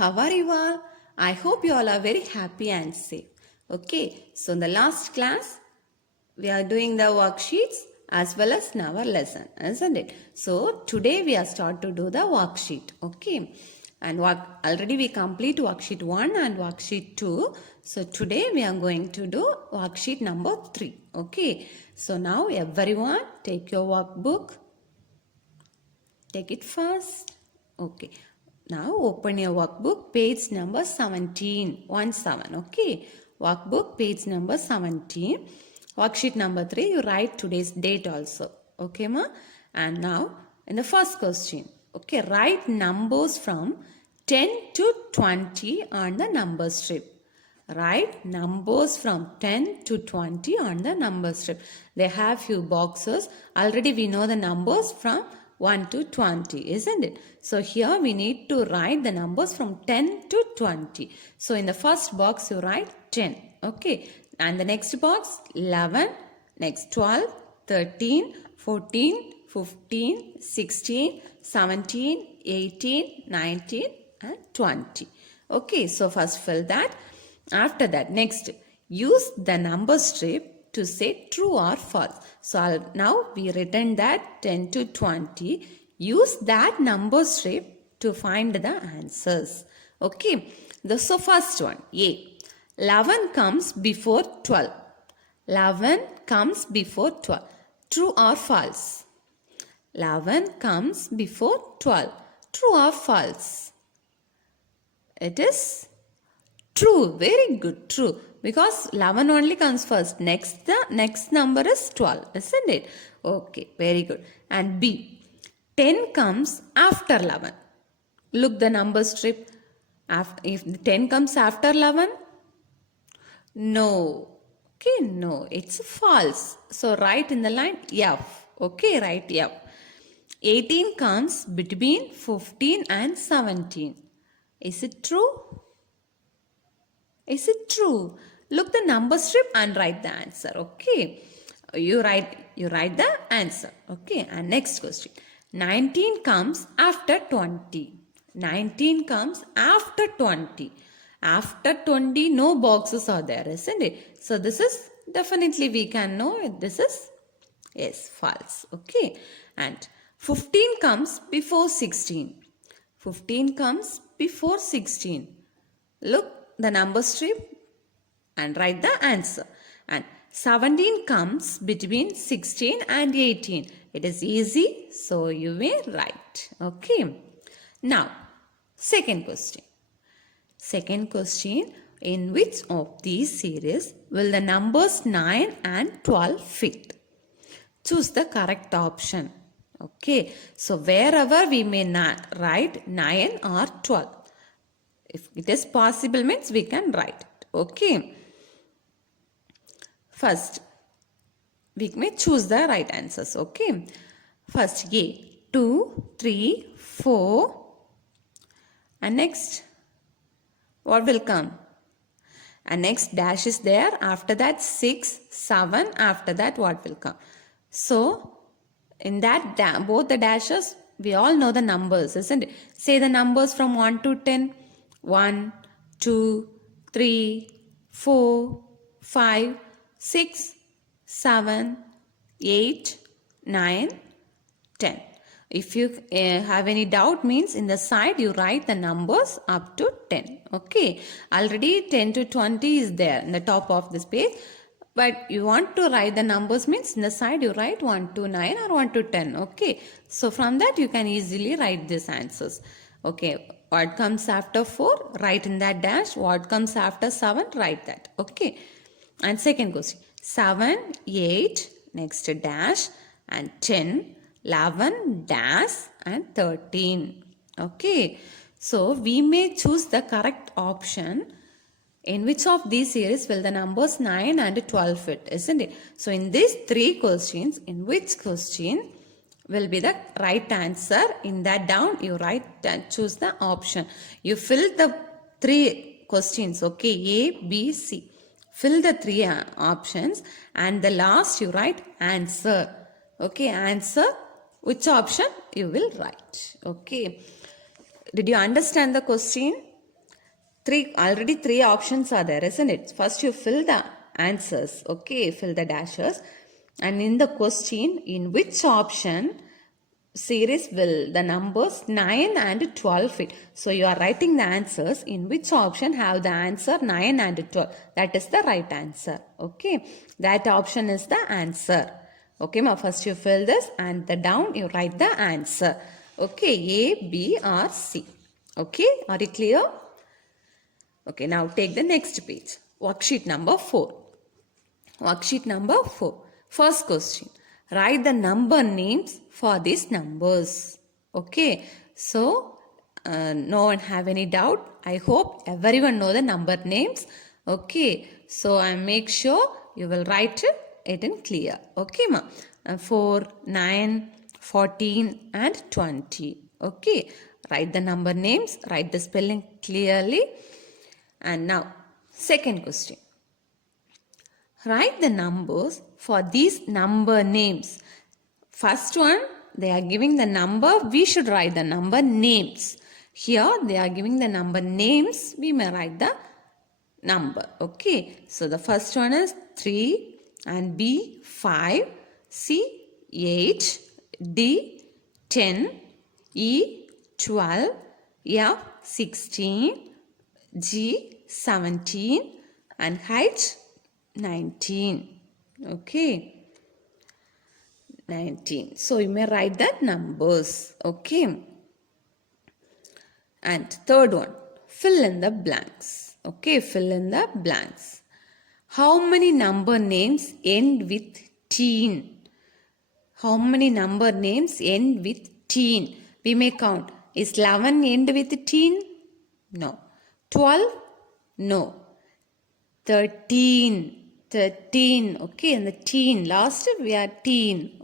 How are you all? I hope you all are very happy and safe. Okay, so in the last class, we are doing the worksheets as well as in our lesson, isn't it? So today we are start to do the worksheet. Okay, and already we complete worksheet 1 and worksheet 2. So today we are going to do worksheet number 3. Okay, so now everyone take your workbook. Take it first. Okay. Now open your workbook, page number 17. 17. Okay. Workbook, page number 17. Worksheet number 3, you write today's date also. Okay, ma? And now, in the first question, okay, write numbers from 10 to 20 on the number strip. Write numbers from 10 to 20 on the number strip. They have few boxes. Already we know the numbers from 1 to 20, isn't it? So here we need to write the numbers from 10 to 20. So in the first box you write 10. Okay. And the next box 11, next 12, 13, 14, 15, 16, 17, 18, 19 and 20. Okay. So first fill that. After that, next, use the number strip to say true or false. So now we written that 10 to 20. Use that number strip to find the answers. Okay. So first one, A. 11 comes before 12. 11 comes before 12. True or false? 11 comes before 12. True or false? It is true. Very good. True. Because 11 only comes first. The next number is 12. Isn't it? Okay. Very good. And B. 10 comes after 11. Look the number strip. If 10 comes after 11. No. Okay. No. It's false. So write in the line F. Okay. Write F. 18 comes between 15 and 17. Is it true? Is it true? Look the number strip and write the answer. Okay. You write the answer. Okay. And next question. 19 comes after 20. 19 comes after 20. After 20, no boxes are there, isn't it? So this is definitely we can know this is yes, false. Okay. And 15 comes before 16. 15 comes before 16. Look the number strip and write the answer. And 17 comes between 16 and 18. It is easy, so you may write. Okay. Now, second question. Second question, in which of these series will the numbers 9 and 12 fit? Choose the correct option. Okay. So, wherever we may not write 9 or 12. If it is possible means we can write it. Okay. First, we may choose the right answers. Okay. First, A. 2, 3, 4. And next, what will come? And next dash is there. After that, 6, 7. After that, what will come? So, in that both the dashes, we all know the numbers, isn't it? Say the numbers from 1 to 10. 1, 2, 3, 4, 5, 6, 7, 8, 9, 10. If you have any doubt means in the side you write the numbers up to 10. Okay. Already 10 to 20 is there in the top of this page. But you want to write the numbers means in the side you write 1 to 9 or 1 to 10. Okay. So from that you can easily write these answers. Okay. What comes after 4, write in that dash. What comes after 7, write that. Okay. And second question. 7, 8, next dash, and 10, 11, dash, and 13. Okay. So, we may choose the correct option. In which of these series will the numbers 9 and 12 fit, isn't it? So, in these 3 questions, in which question will be the right answer? In that down you write and choose the option. You fill the 3 questions. Okay. A, B, C. Fill the 3 options and the last you write answer. Okay. Answer. Which option you will write. Okay. Did you understand the question? Already three options are there, isn't it? First you fill the answers, okay, fill the dashes. And in the question, in which option series will the numbers 9 and 12 fit? So you are writing the answers in which option have the answer 9 and 12. That is the right answer, okay. That option is the answer. Okay, first you fill this and the down you write the answer. Okay, A, B or C. Okay, are you clear? Okay, now take the next page. Worksheet number 4. Worksheet number 4. First question. Write the number names for these numbers. Okay, so no one have any doubt. I hope everyone know the number names. Okay, so I make sure you will write it in clear. Okay, ma. 4, 9, 14 and 20. Okay, write the number names. Write the spelling clearly. And now, second question. Write the numbers for these number names. First one, they are giving the number. We should write the number names. Here, they are giving the number names. We may write the number. Okay. So, the first one is 3 and B 5, C 8, D 10, E 12, F 16, G 17 and H 19. Okay. 19. So you may write that numbers. Okay. And third one, fill in the blanks. Okay, fill in the blanks. How many number names end with teen? How many number names end with teen? We may count. Is 11 end with teen? No. 12? No. 13. 13. Okay, and the teen. Last we are teen.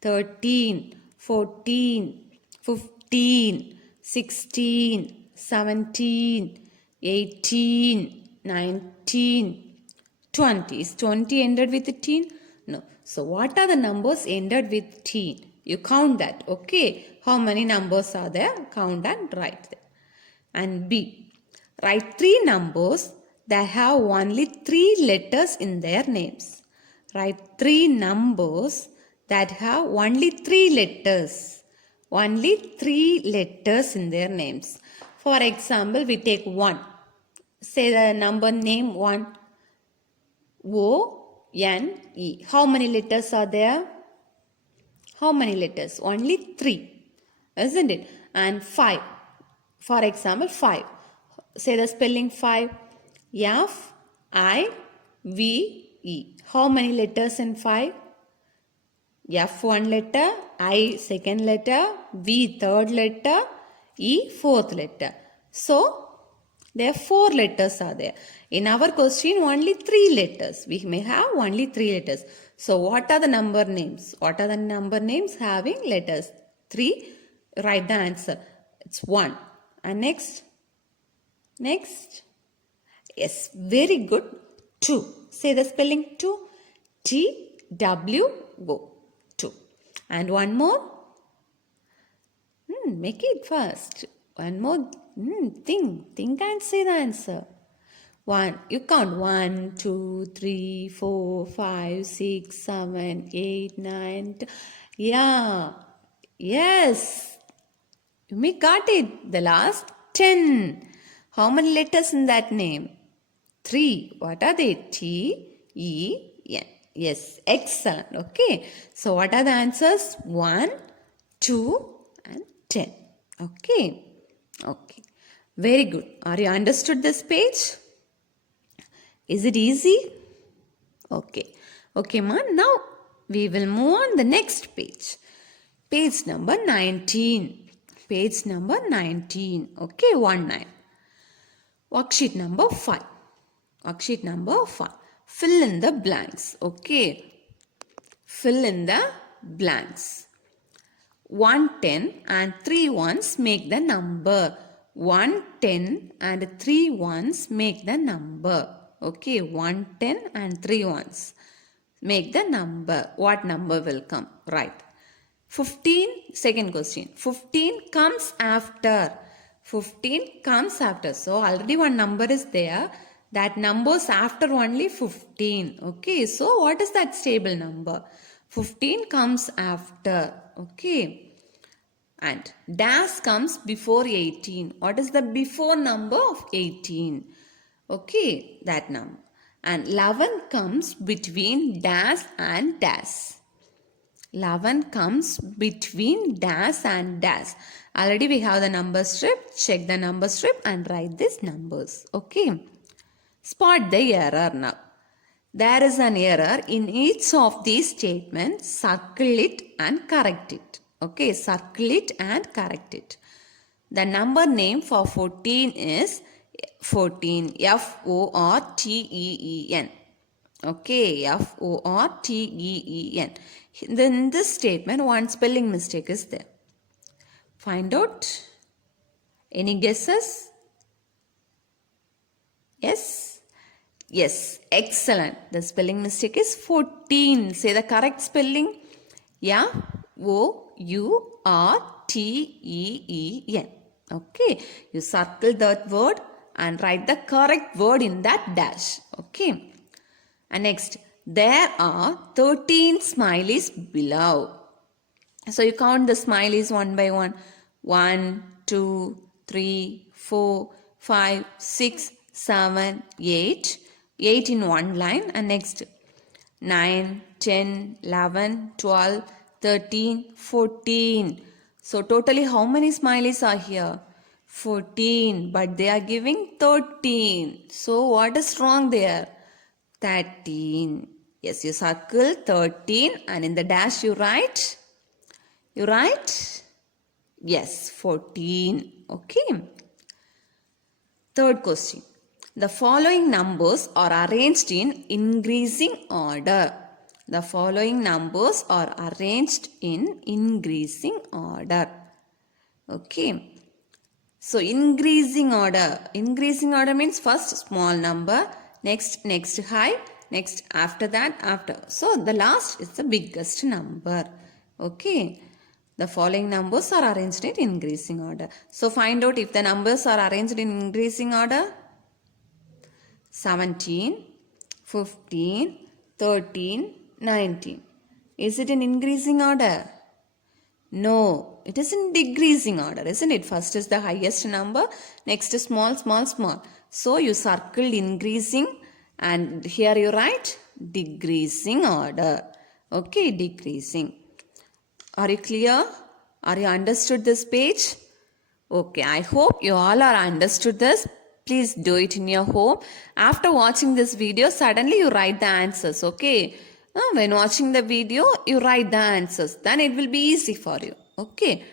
13, 14, 15, 16, 17, 18, 19, 20. Is 20 ended with teen? No. So what are the numbers ended with teen? You count that. Okay. How many numbers are there? Count and write them. And B. Write 3 numbers that have only 3 letters in their names. Write 3 numbers that have only 3 letters. Only 3 letters in their names. For example, we take 1. Say the number name 1. O-N-E. How many letters are there? How many letters? Only 3. Isn't it? And 5. For example, 5. Say the spelling 5. F-I-V-E. How many letters in 5? F one letter, I second letter, V third letter, E fourth letter. So, there are 4 letters are there. In our question, only 3 letters. We may have only 3 letters. So, what are the number names? What are the number names having letters? 3. Write the answer. It's 1. And next? Next? Yes, very good. 2. Say the spelling 2. T-W-O. 2. And one more? Make it fast. One more. Think and say the answer. 1. You count 1, 2, 3, 4, 5, 6, 7, 8, 9. Yeah. Yes. You may got it. The last 10. How many letters in that name? 3. What are they? T-E-N. Yes, excellent. Okay. So, what are the answers? 1, 2 and 10. Okay. Okay. Very good. Are you understood this page? Is it easy? Okay. Okay, ma. Now, we will move on the next page. Page number 19. Page number 19. Okay, 19. Worksheet number 5. Worksheet number 5. Fill in the blanks. Okay. Fill in the blanks. 110 and 3 ones make the number. 110 and 3 ones make the number. Okay. 110 and 3 ones make the number. What number will come? Right. 15. Second question. 15 comes after. 15 comes after. So already one number is there. That number's after only 15. Okay. So what is that stable number? 15 comes after. Okay. And dash comes before 18. What is the before number of 18? Okay. That number. And 11 comes between dash and dash. 11 comes between dash and dash. Already we have the number strip. Check the number strip and write these numbers. Okay. Spot the error now. There is an error in each of these statements. Circle it and correct it. Okay. Circle it and correct it. The number name for 14 is 14. F-O-R-T-E-E-N. Okay, F-O-R-T-E-E-N. Then in this statement, one spelling mistake is there. Find out. Any guesses? Yes? Yes, excellent. The spelling mistake is 14. Say the correct spelling. F-O-U-R-T-E-E-N. Okay, you circle that word and write the correct word in that dash. Okay. And next, there are 13 smileys below. So you count the smileys one by one. 1, 2, 3, 4, 5, 6, 7, 8. 8 in one line. And next, 9, 10, 11, 12, 13, 14. So totally how many smileys are here? 14. But they are giving 13. So what is wrong there? 13. Yes, you circle 13 and in the dash you write? You write? Yes, 14. Okay. Third question. The following numbers are arranged in increasing order. The following numbers are arranged in increasing order. Okay. So increasing order. Increasing order means first small number. Next high, next after that after. So the last is the biggest number. Okay. The following numbers are arranged in increasing order. So find out if the numbers are arranged in increasing order. 17, 15, 13, 19. Is it in increasing order? No, it is in decreasing order, isn't it? First is the highest number, next is small, small, small. So you circled increasing and here you write decreasing order. Okay, decreasing. Are you clear? Are you understood this page? Okay, I hope you all are understood this. Please do it in your home. After watching this video, suddenly you write the answers. Okay. When watching the video, you write the answers. Then it will be easy for you. Okay.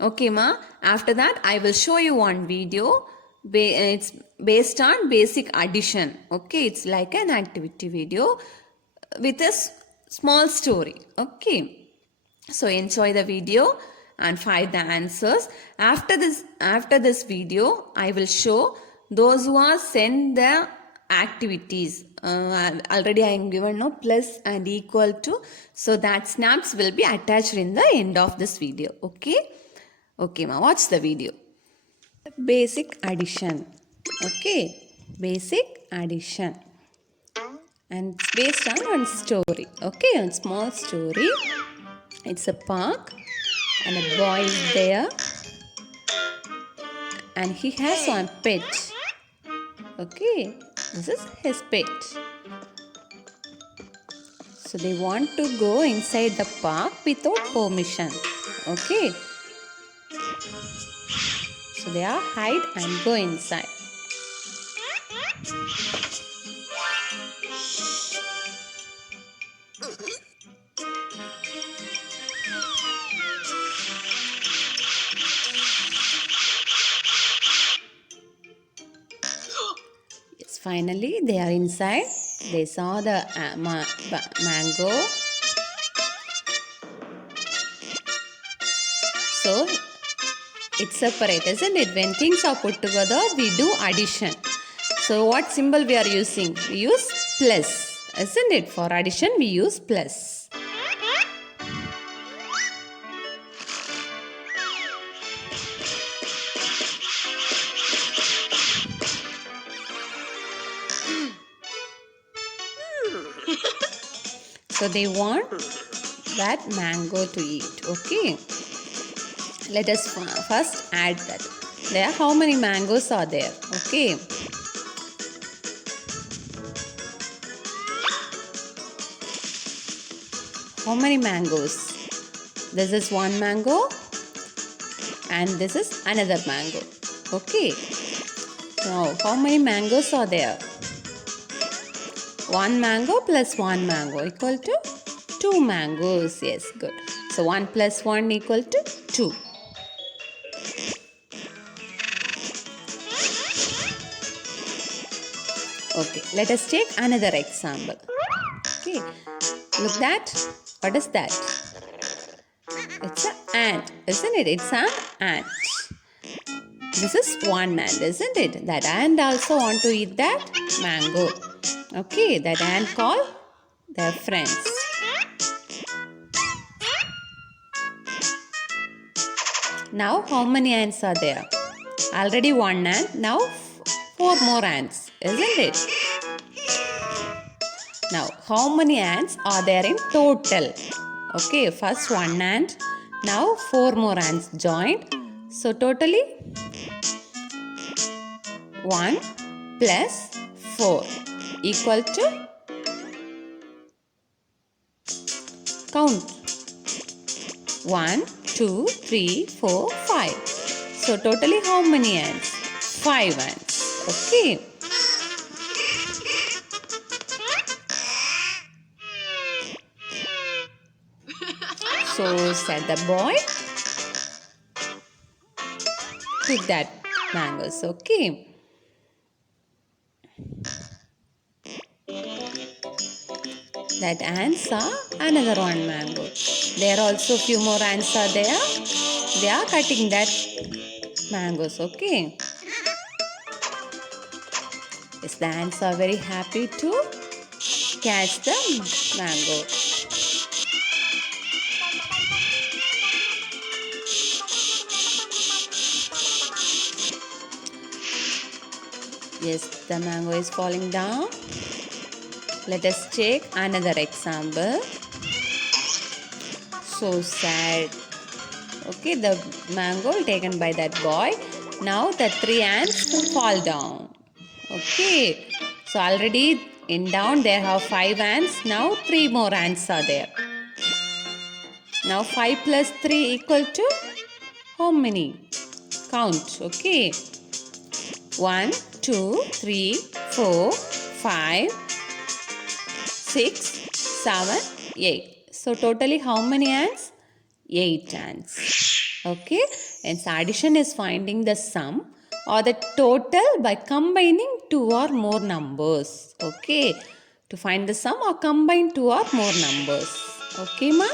Okay, ma. After that, I will show you one video. It's based on basic addition. Okay. It's like an activity video with a small story. Okay. So enjoy the video and find the answers. After this video, I will show those who are sent the activities. Already I am given no plus and equal to. So that snaps will be attached in the end of this video. Okay. Okay, ma. Watch the video. Basic addition. Okay. Basic addition. And it's based on one story. Okay. A small story. It's a park. And a boy is there. And he has one pet. Okay, this is his pet. So they want to go inside the park without permission. Okay. So they are hide and go inside. Finally, they are inside. They saw the mango. So, it's separate, isn't it? When things are put together, we do addition. So, what symbol we are using? We use plus, isn't it? For addition, we use plus. So they want that mango to eat. Okay. Let us first add that. There, how many mangoes are there? Okay. How many mangoes? This is one mango and this is another mango. Okay. Now, how many mangoes are there? One mango plus one mango equal to two mangoes. Yes, good. So 1 plus 1 equal to 2. Okay, let us take another example. Okay, look that. What is that? It's an ant, isn't it? It's an ant. This is one ant, isn't it? That ant also want to eat that mango. Okay, that ant call their friends. Now, how many ants are there? Already one ant. Now, 4 more ants, isn't it? Now, how many ants are there in total? Okay, first one ant. Now, 4 more ants joined. So, totally 1 plus 4 equal to, count, 1, 2, 3, 4, 5. So, totally how many ants? 5 ants. Okay. So, said the boy, pick that mangoes. Okay. That ants are another one mango. There are also few more ants are there. They are cutting that mangoes. Okay. Yes, the ants are very happy to catch the mango. Yes, the mango is falling down. Let us take another example. So sad. Okay, the mango taken by that boy. Now the 3 ants fall down. Okay, so already in down there have 5 ants. Now 3 more ants are there. Now 5 plus 3 equal to how many? Count. Okay. 1, 2, 3, 4, 5, 6, 7, 8. So totally how many ants? 8 ants. Okay. And so addition is finding the sum or the total by combining 2 or more numbers. Okay. To find the sum or combine 2 or more numbers. Okay, ma?